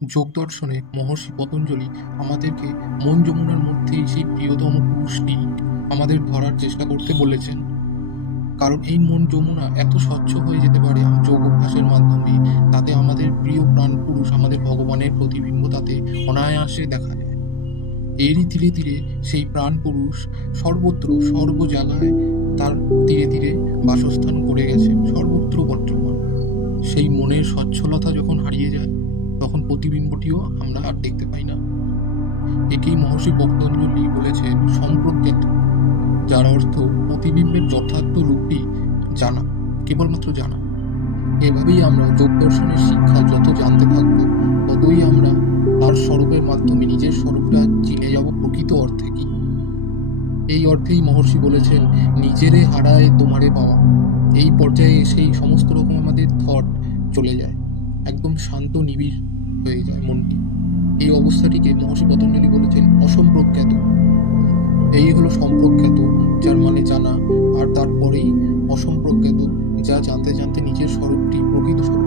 যোগ দর্শনে মহর্ষি পতঞ্জলি আমাদেরকে মন যমুনার মধ্যেই সেই প্রিয়তম পুরুষটি আমাদের ধরার চেষ্টা করতে বলেছেন। কারণ এই মন যমুনা এত স্বচ্ছ হয়ে যেতে পারে যোগ অভ্যাসের মাধ্যমে, তাতে আমাদের প্রিয় প্রাণ পুরুষ, আমাদের ভগবানের প্রতিবিম্ব তাতে অনায়াসে দেখা যায়। এরই ধীরে ধীরে সেই প্রাণ পুরুষ সর্বত্র সর্ব জায়গায় তার ধীরে ধীরে বাসস্থান করে গেছে, সর্বত্র বর্তমান। সেই মনের স্বচ্ছলতা যখন হারিয়ে যায়, তখন প্রতিবিম্বটিও আমরা আর দেখতে পাই না। একেই মহর্ষি পতঞ্জলি বলেছেন সম্প্রজ্ঞাত, যার অর্থ প্রতিবিম্বের যথার্থ রূপটি জানা, কেবলমাত্র জানা। এভাবেই আমরা যোগ দর্শনের শিক্ষা যত জানতে থাকবো, ততই আমরা তার স্বরূপের মাধ্যমে নিজের স্বরূপটা চিনে যাব প্রকৃত অর্থে কি। এই অর্থেই মহর্ষি বলেছেন নিজেরে হারায় তোমারে পাওয়া। এই পর্যায়ে এসেই সমস্ত রকম আমাদের থট চলে যায়, একদম শান্ত নিবিড় হয়ে যায় মনটি। এই অবস্থাটিকে মহর্ষি পতঞ্জলি বলেছেন অসম্প্রজ্ঞাত। এই হলো সম্প্রজ্ঞাত, যার মানে জানা, আর তারপরেই অসম্প্রজ্ঞাত, যা জানতে জানতে নিজের স্বরূপটি, প্রকৃত স্বরূপ